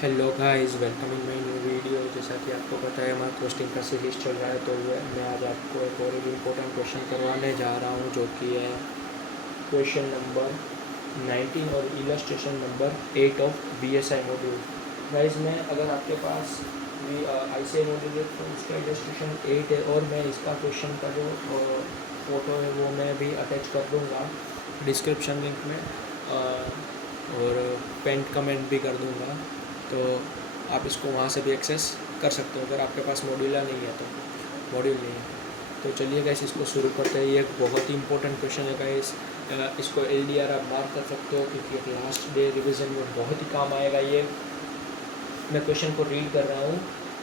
Hello guys, welcome in my new video. जैसा कि आपको पता है हमारा क्वेश्चन का सीरीज चल रहा है, तो मैं आज आपको एक और इम्पोर्टेंट क्वेश्चन करवाने जा रहा हूँ, जो कि है क्वेश्चन नंबर 19 और illustration number 8 of VSI module. Guys, मैं अगर आपके पास ICI मॉड्यूल है तो उसका इलस्ट्रेशन 8 है, और मैं इसका क्वेश्चन का जो फ़ोटो है वो मैं भी अटैच कर दूँगा डिस्क्रिप्शन लिंक में, और पेंट कमेंट भी कर दूँगा, तो आप इसको वहाँ से भी एक्सेस कर सकते हो अगर आपके पास मॉड्यूल नहीं है तो। तो चलिए गाइस, इसको शुरू करते हैं। ये एक बहुत ही इंपॉर्टेंट क्वेश्चन है गाइस। इसको LDR आप मार्क कर सकते हो, क्योंकि लास्ट डे रिवीजन में बहुत ही काम आएगा ये। मैं क्वेश्चन को रीड कर रहा हूँ।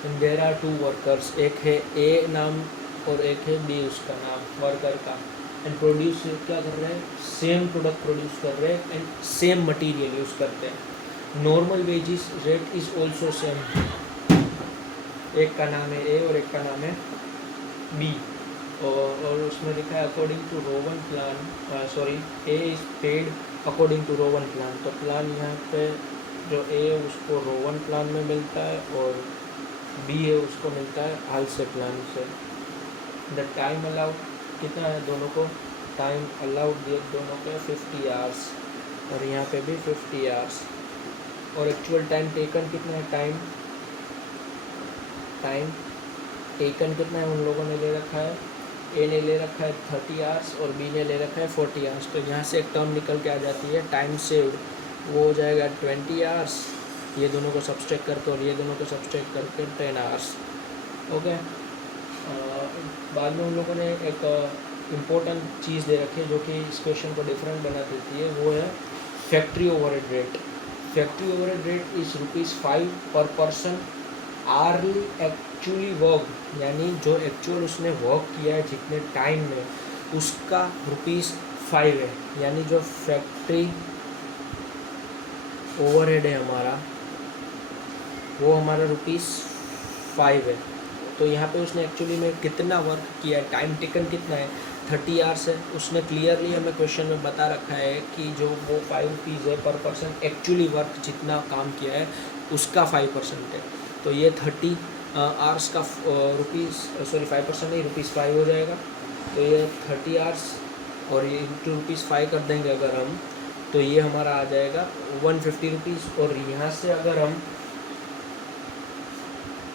And there are two workers, एक है A नाम और एक है B उसका नाम वर्कर का। एंड प्रोड्यूस क्या कर रहे हैं, सेम प्रोडक्ट प्रोड्यूस कर रहे हैं एंड सेम मटेरियल यूज़ करते हैं। Normal wages rate is also same. एक का नाम है A और एक का नाम है B, और उसमें लिखा है according to Rowan plan, sorry, A is paid according to Rowan plan. तो प्लान यहाँ पे जो A है उसको रोवन प्लान में मिलता है, और B है उसको मिलता है हालसे प्लान से। द टाइम अलाउड कितना है दोनों को, टाइम अलाउड दोनों के 50 आवर्स, और यहाँ पे भी 50 आवर्स। और एक्चुअल टाइम टेकन कितना है, टाइम टेकन कितना है उन लोगों ने ले रखा है, A ने ले रखा है 30 आवर्स और B ने ले रखा है 40 आवर्स। तो यहाँ से एक टर्म निकल के आ जाती है टाइम सेव्ड, वो हो जाएगा 20 आवर्स। ये दोनों को सब्सट्रैक्ट करके और ये दोनों को सब्सट्रैक्ट करके 10 आवर्स। ओके। बाद में उन लोगों ने एक इम्पोर्टेंट चीज़ दे रखी है जो कि इस क्वेश्चन को डिफरेंट बना देती है, वो है factory overhead rate. Factory overhead rate is ₹5 पर पर्सन आर्ली एक्चुअली वर्क, यानी जो एक्चुअल उसने वर्क किया है जितने टाइम में, उसका ₹5 है। यानी जो फैक्ट्री ओवरहेड है हमारा, वो हमारा ₹5 है। तो यहाँ पे उसने एक्चुअली में कितना वर्क किया है, टाइम टेकन कितना है, 30 आवर्स है। उसने क्लियरली हमें क्वेश्चन में बता रखा है कि जो वो ₹5 है पर पर्सन, एक्चुअली वर्क जितना काम किया है उसका 5% है। तो ये 30 आवर्स का 5% नहीं, ₹5 हो जाएगा। तो ये 30 आवर्स और ये इंटू ₹5 कर देंगे अगर हम, तो ये हमारा आ जाएगा ₹150। और यहाँ से अगर हम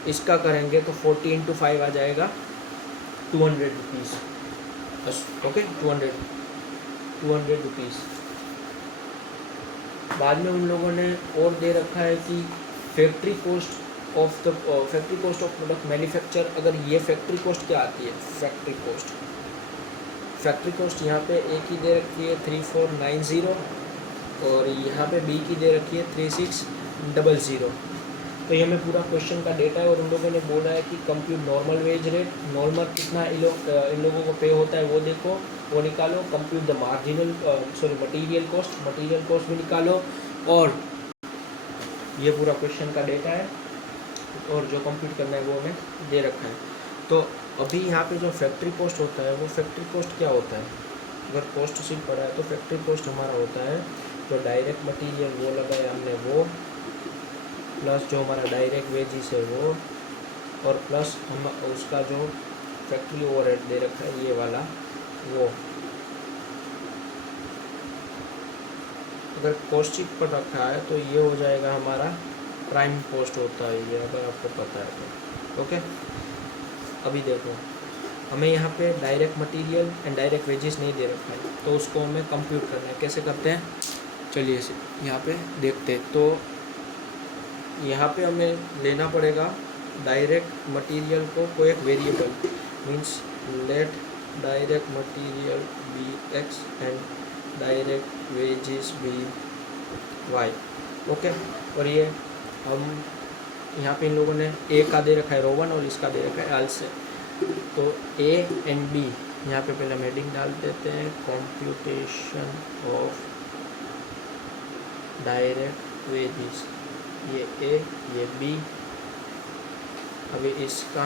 इसका करेंगे तो 40 × 5 आ जाएगा ₹200। बस, ओके, 200 रुपीज़। बाद में उन लोगों ने और दे रखा है कि factory cost of product manufacture. अगर ये फैक्ट्री कॉस्ट क्या आती है, फैक्ट्री कॉस्ट यहाँ पे A की दे रखी है 3490, और यहाँ पे B की दे रखी है 3600। तो ये हमें पूरा क्वेश्चन का डेटा है, और उन लोगों ने बोला है कि compute normal wage rate, normal कितना इन लोगों को पे होता है वो देखो, वो निकालो। कंप्यूट द मटेरियल कॉस्ट भी निकालो, और ये पूरा क्वेश्चन का डेटा है, और जो कंप्यूट करना है वो हमें दे रखा है। तो अभी यहाँ पे जो फैक्ट्री कॉस्ट होता है, वो फैक्ट्री कॉस्ट क्या होता है, अगर कॉस्ट शीट पड़ा है तो फैक्ट्री कॉस्ट हमारा होता है जो डायरेक्ट मटेरियल वो लगाया हमने वो, प्लस जो हमारा डायरेक्ट वेजिस है वो, और प्लस हम उसका जो फैक्ट्री ओवरहेड दे रखा है ये वाला वो। अगर कॉस्ट शीट पर रखा है तो ये हो जाएगा हमारा प्राइम कॉस्ट होता है ये, अगर आपको पता है तो। ओके, अभी देखो हमें यहाँ पे direct material and direct wages नहीं दे रखा है, तो उसको हमें कंप्यूट करना है। कैसे करते हैं, चलिए इसे यहाँ पे देखते हैं। तो यहाँ पे हमें लेना पड़ेगा डायरेक्ट मटेरियल को कोई एक variable, means let direct material be x and direct wages be y। Okay, और ये हम यहाँ पे इन लोगों ने A का दे रखा है रोवन और इसका दे रखा है आल्से। तो A एंड B यहाँ पे पहले हम हेडिंग डाल देते हैं, कंप्यूटेशन ऑफ डायरेक्ट वेजेस, ये A ये B। अभी इसका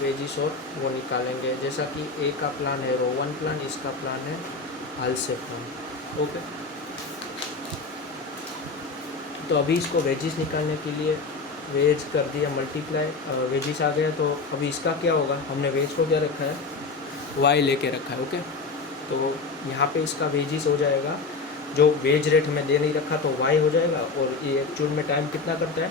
वेजिस और वो निकालेंगे, जैसा कि A का प्लान है रोवन प्लान, इसका प्लान है हालसे प्लान। ओके, तो अभी इसको वेजिस निकालने के लिए वेज कर दिया मल्टीप्लाई, वेजिस आ गया। तो अभी इसका क्या होगा, हमने वेज को क्या रखा है, वाई लेके रखा है। ओके, तो यहाँ पे इसका वेजिस हो जाएगा, जो वेज रेट हमें दे नहीं रखा तो वाई हो जाएगा, और ये एक्चुअल में टाइम कितना करता है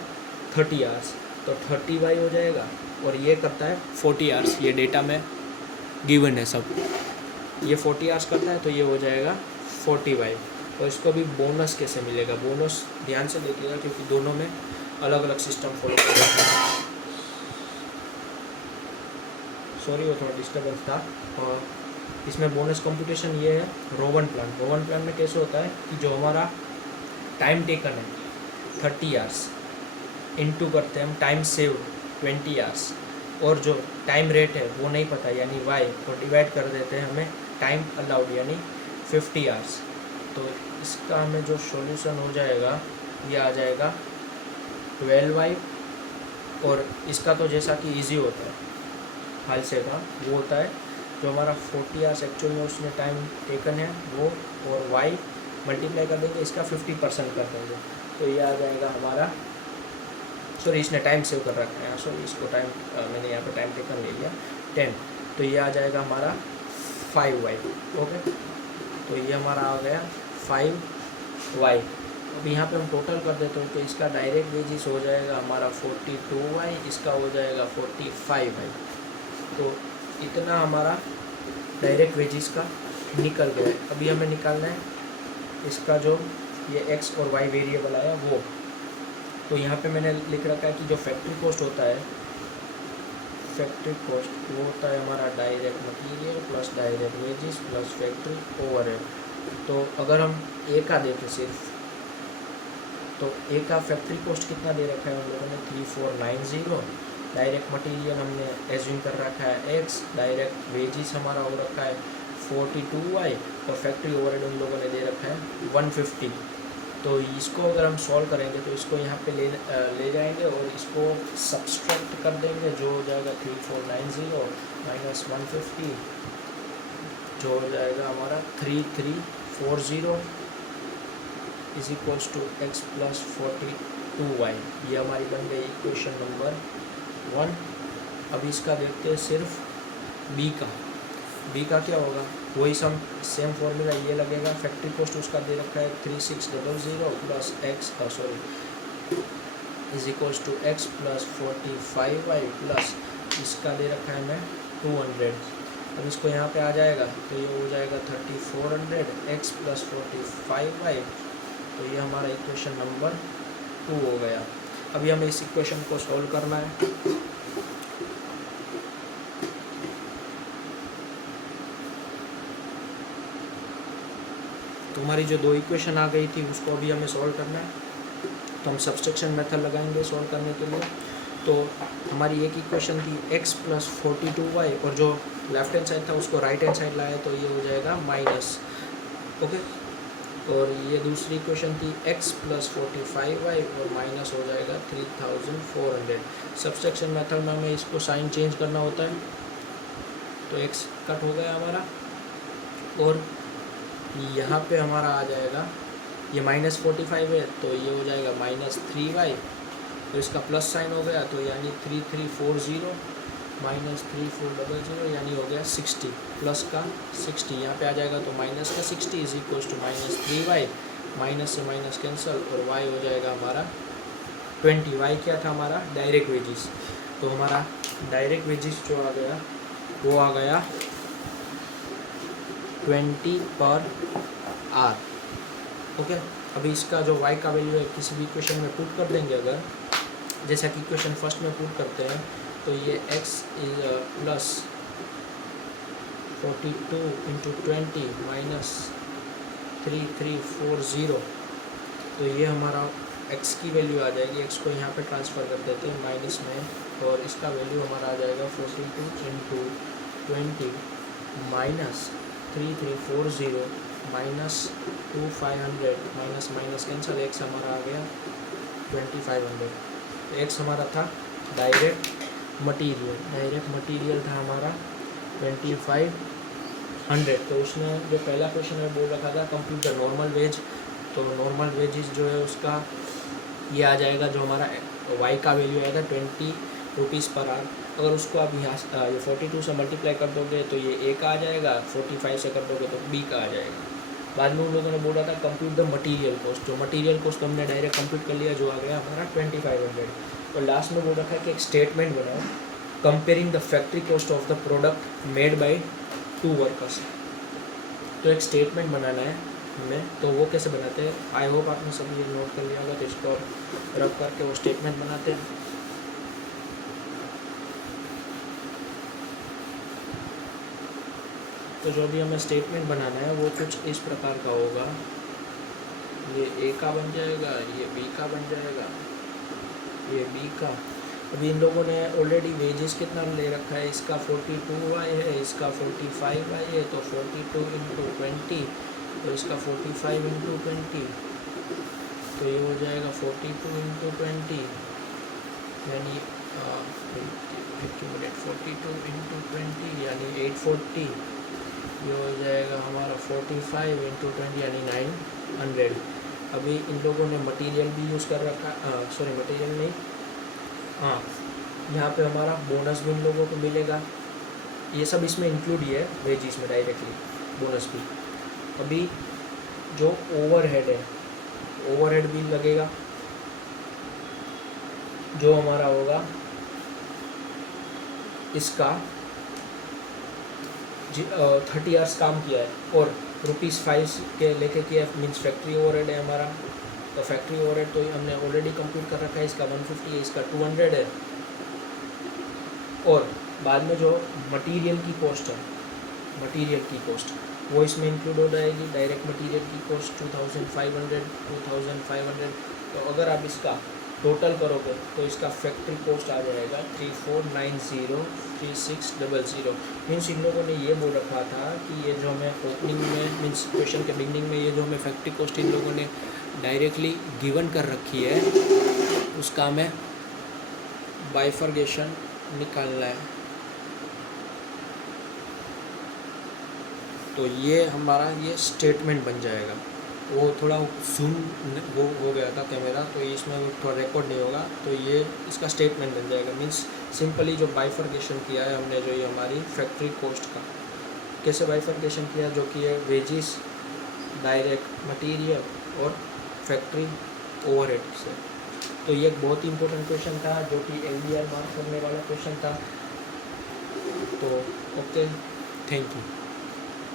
30 आवर्स, तो 30 वाई हो जाएगा, और ये करता है 40 आवर्स। ये डेटा में गिवन है सब, ये 40 आवर्स करता है, तो ये हो जाएगा 40 वाई। और इसको भी बोनस कैसे मिलेगा, बोनस ध्यान से देखिएगा क्योंकि दोनों में अलग अलग सिस्टम फॉलो करेगा। सॉरी वो थोड़ा डिस्टर्बेंस था। और इसमें बोनस कंप्यूटेशन ये है रोवन प्लान। रोवन प्लान में कैसे होता है कि जो हमारा टाइम टेकन है 30 आवर्स, इनटू करते हैं हम टाइम सेव 20 आवर्स, और जो टाइम रेट है वो नहीं पता यानी वाई, और डिवाइड कर देते हैं हमें टाइम अलाउड यानी 50 आवर्स। तो इसका हमें जो सॉल्यूशन हो जाएगा ये आ जाएगा 12 वाई, और इसका तो जैसा कि इजी होता है हाल से का वो होता है जो हमारा 40 आवर्स एक्चुअल में उसमें टाइम टेकन है वो, और वाई मल्टीप्लाई कर देंगे इसका 50% कर देंगे, तो ये आ जाएगा हमारा, सॉरी इसने टाइम सेव कर रखा है, सॉरी इसको टाइम मैंने यहाँ पे टाइम टेकन ले लिया 10, तो ये आ जाएगा हमारा 5 वाई। ओके, तो ये हमारा आ गया 5 वाई। अब यहाँ पे हम टोटल कर देते हैं तो इसका डायरेक्ट वेजिस हो जाएगा हमारा 42 वाई, इसका हो जाएगा 45 वाई। तो इतना हमारा डायरेक्ट वेजिस का निकल गया है। अभी हमें निकालना है इसका जो ये एक्स और वाई वेरिएबल आया वो। तो यहाँ पे मैंने लिख रखा है कि जो फैक्ट्री कॉस्ट होता है, फैक्ट्री कॉस्ट वो होता है हमारा direct material plus direct wages plus factory overhead. तो अगर हम ए का देखें सिर्फ, तो ए का फैक्ट्री कॉस्ट कितना दे रखा है हम लोगों ने 3490, डायरेक्ट मटेरियल हमने एज्यूम कर रखा है एक्स, डायरेक्ट वेजिस हमारा हो रखा है 42 वाई, और फैक्ट्री ओवरहेड उन लोगों ने दे रखा है 150। तो इसको अगर हम सॉल्व करेंगे तो इसको यहाँ पे ले जाएंगे और इसको सब्सट्रैक्ट कर देंगे, जो हो जाएगा 3490 माइनस 150, जो हो जाएगा हमारा 3340 is equals to X plus 42 Y. ये हमारी बन गई इक्वेशन नंबर 1। अब इसका देखते हैं सिर्फ बी का। बी का क्या होगा, वही सेम फॉर्मूला ये लगेगा, फैक्ट्री कॉस्ट उसका दे रखा है 3600 plus X is equals to X plus 45 Y plus इसका दे रखा है हमें 200। अब इसको यहाँ पे आ जाएगा तो ये हो जाएगा 3400 एक्स प्लस 45 वाई। तो ये हमारा इक्वेशन नंबर 2 हो गया। अभी हमें इस इक्वेशन को सॉल्व करना है। तो हमारी जो 2 इक्वेशन आ गई थी उसको अभी हमें सॉल्व करना है, तो हम सब्सट्रैक्शन मेथड लगाएंगे सॉल्व करने के लिए। तो हमारी एक इक्वेशन थी x प्लस 42 वाई, और जो लेफ्ट हैंड साइड था उसको राइट हैंड साइड लाया तो ये हो जाएगा माइनस। ओके, और ये दूसरी इक्वेशन थी x प्लस 45 वाई और माइनस हो जाएगा 3400। सब्सट्रैक्शन मेथड में हमें इसको साइन चेंज करना होता है, तो x कट हो गया हमारा, और यहाँ पे हमारा आ जाएगा ये माइनस 45 है तो ये हो जाएगा माइनस 3 वाई, तो इसका प्लस साइन हो गया तो यानी 3340 माइनस 3400 यानी हो गया 60, प्लस का 60 यहाँ पे आ जाएगा तो माइनस का 60 is equals to minus 3 Y, minus से माइनस कैंसिल, और वाई हो जाएगा हमारा 20। वाई क्या था हमारा डायरेक्ट वेजिस, तो हमारा डायरेक्ट वेजिस जो आ गया वो आ गया 20 पर आर। ओके, अभी इसका जो y का वैल्यू है किसी भी इक्वेशन में पुट कर देंगे, अगर जैसा कि इक्वेशन फर्स्ट में पुट करते हैं तो ये x is plus 42 into 20 minus 3340, तो ये हमारा x की वैल्यू आ जाएगी। x को यहाँ पे ट्रांसफ़र कर देते हैं माइनस में, और इसका वैल्यू हमारा आ जाएगा 42 into 20 minus 3340 minus 2500, minus minus cancel, x हमारा आ गया 2500। एक्स हमारा था डायरेक्ट मटेरियल था हमारा 2500। तो उसने जो पहला क्वेश्चन में बोल रखा था कंप्यूट द नॉर्मल वेज, तो नॉर्मल वेजेस जो है उसका ये आ जाएगा जो हमारा वाई का वैल्यू आएगा 20 रुपीज़ पर आवर। अगर उसको आप यहाँ ये 42 से मल्टीप्लाई कर दोगे तो ये ए का आ जाएगा, 45 से कर दोगे तो बी का आ जाएगा। बाद में उन लोगों ने बोला था कंप्यूट द मटेरियल कॉस्ट, जो मटेरियल कॉस्ट हमने डायरेक्ट कंप्यूट कर लिया, जो आ गया हमारा 2500। और लास्ट में बोल रखा है कि एक स्टेटमेंट बनाओ comparing the factory cost of the product made by 2 workers. तो एक स्टेटमेंट बनाना है हमें, तो वो कैसे बनाते हैं, आई होप आपने सभी ये नोट कर लिया होगा। तो इसको रब करके वो स्टेटमेंट बनाते हैं। तो जो भी हमें स्टेटमेंट बनाना है वो कुछ इस प्रकार का होगा, ये ए का बन जाएगा, ये बी का बन जाएगा, ये बी का। अभी इन लोगों ने ऑलरेडी वेजेस कितना ले रखा है, इसका 42 वाई है, इसका 45 वाई है, तो 42 इंटू 20, तो इसका 45 इंटू 20, तो ये हो जाएगा 42 इंटू 20, यानी 42 इंटू 20 यानी 840। ये हो जाएगा हमारा 45 इंटू 20 यानी 900। अभी इन लोगों ने मटेरियल भी यूज़ कर रखा, सॉरी मटेरियल नहीं, हाँ यहाँ पे हमारा बोनस भी इन लोगों को मिलेगा। ये सब इसमें इंक्लूड ही है वेजिस में डायरेक्टली, बोनस भी। अभी जो ओवरहेड है, ओवरहेड भी लगेगा, जो हमारा होगा इसका 30 आवर्स काम किया है और ₹5 के लेके किया है, मीन्स फैक्ट्री ओवरहेड है हमारा। तो फैक्ट्री ओवरहेड तो हमने ऑलरेडी कंप्यूट कर रखा है, इसका 150 है, इसका 200 है। और बाद में जो मटेरियल की कॉस्ट है, मटेरियल की कॉस्ट वो इसमें इंक्लूड हो जाएगी। डायरेक्ट मटेरियल की कॉस्ट 2500। तो अगर आप इसका टोटल करोगे तो इसका फैक्ट्री कॉस्ट आ जाएगा 34903600। मीन्स इन लोगों ने ये बोल रखा था कि ये जो हमें ओपनिंग में, मीन्स क्वेश्चन के बिगनिंग में, ये जो हमें फैक्ट्री कॉस्ट इन लोगों ने डायरेक्टली गिवन कर रखी है, उसका हमें बाइफर्गेशन निकालना है। तो ये हमारा ये स्टेटमेंट बन जाएगा। वो थोड़ा जूम वो हो गया था कैमरा, तो इसमें थोड़ा रिकॉर्ड नहीं होगा, तो ये इसका स्टेटमेंट बन जाएगा। मीन्स सिंपली जो बाइफर्गेशन किया है हमने, जो ये हमारी फैक्ट्री कॉस्ट का कैसे बाइफर्गेशन किया, जो कि है वेजिस, डायरेक्ट मटेरियल और फैक्ट्री ओवरहेड से। तो ये एक बहुत ही इंपॉर्टेंट क्वेश्चन था, जो कि LDR मार्क करने वाला क्वेश्चन था। तो ओके, थैंक यू।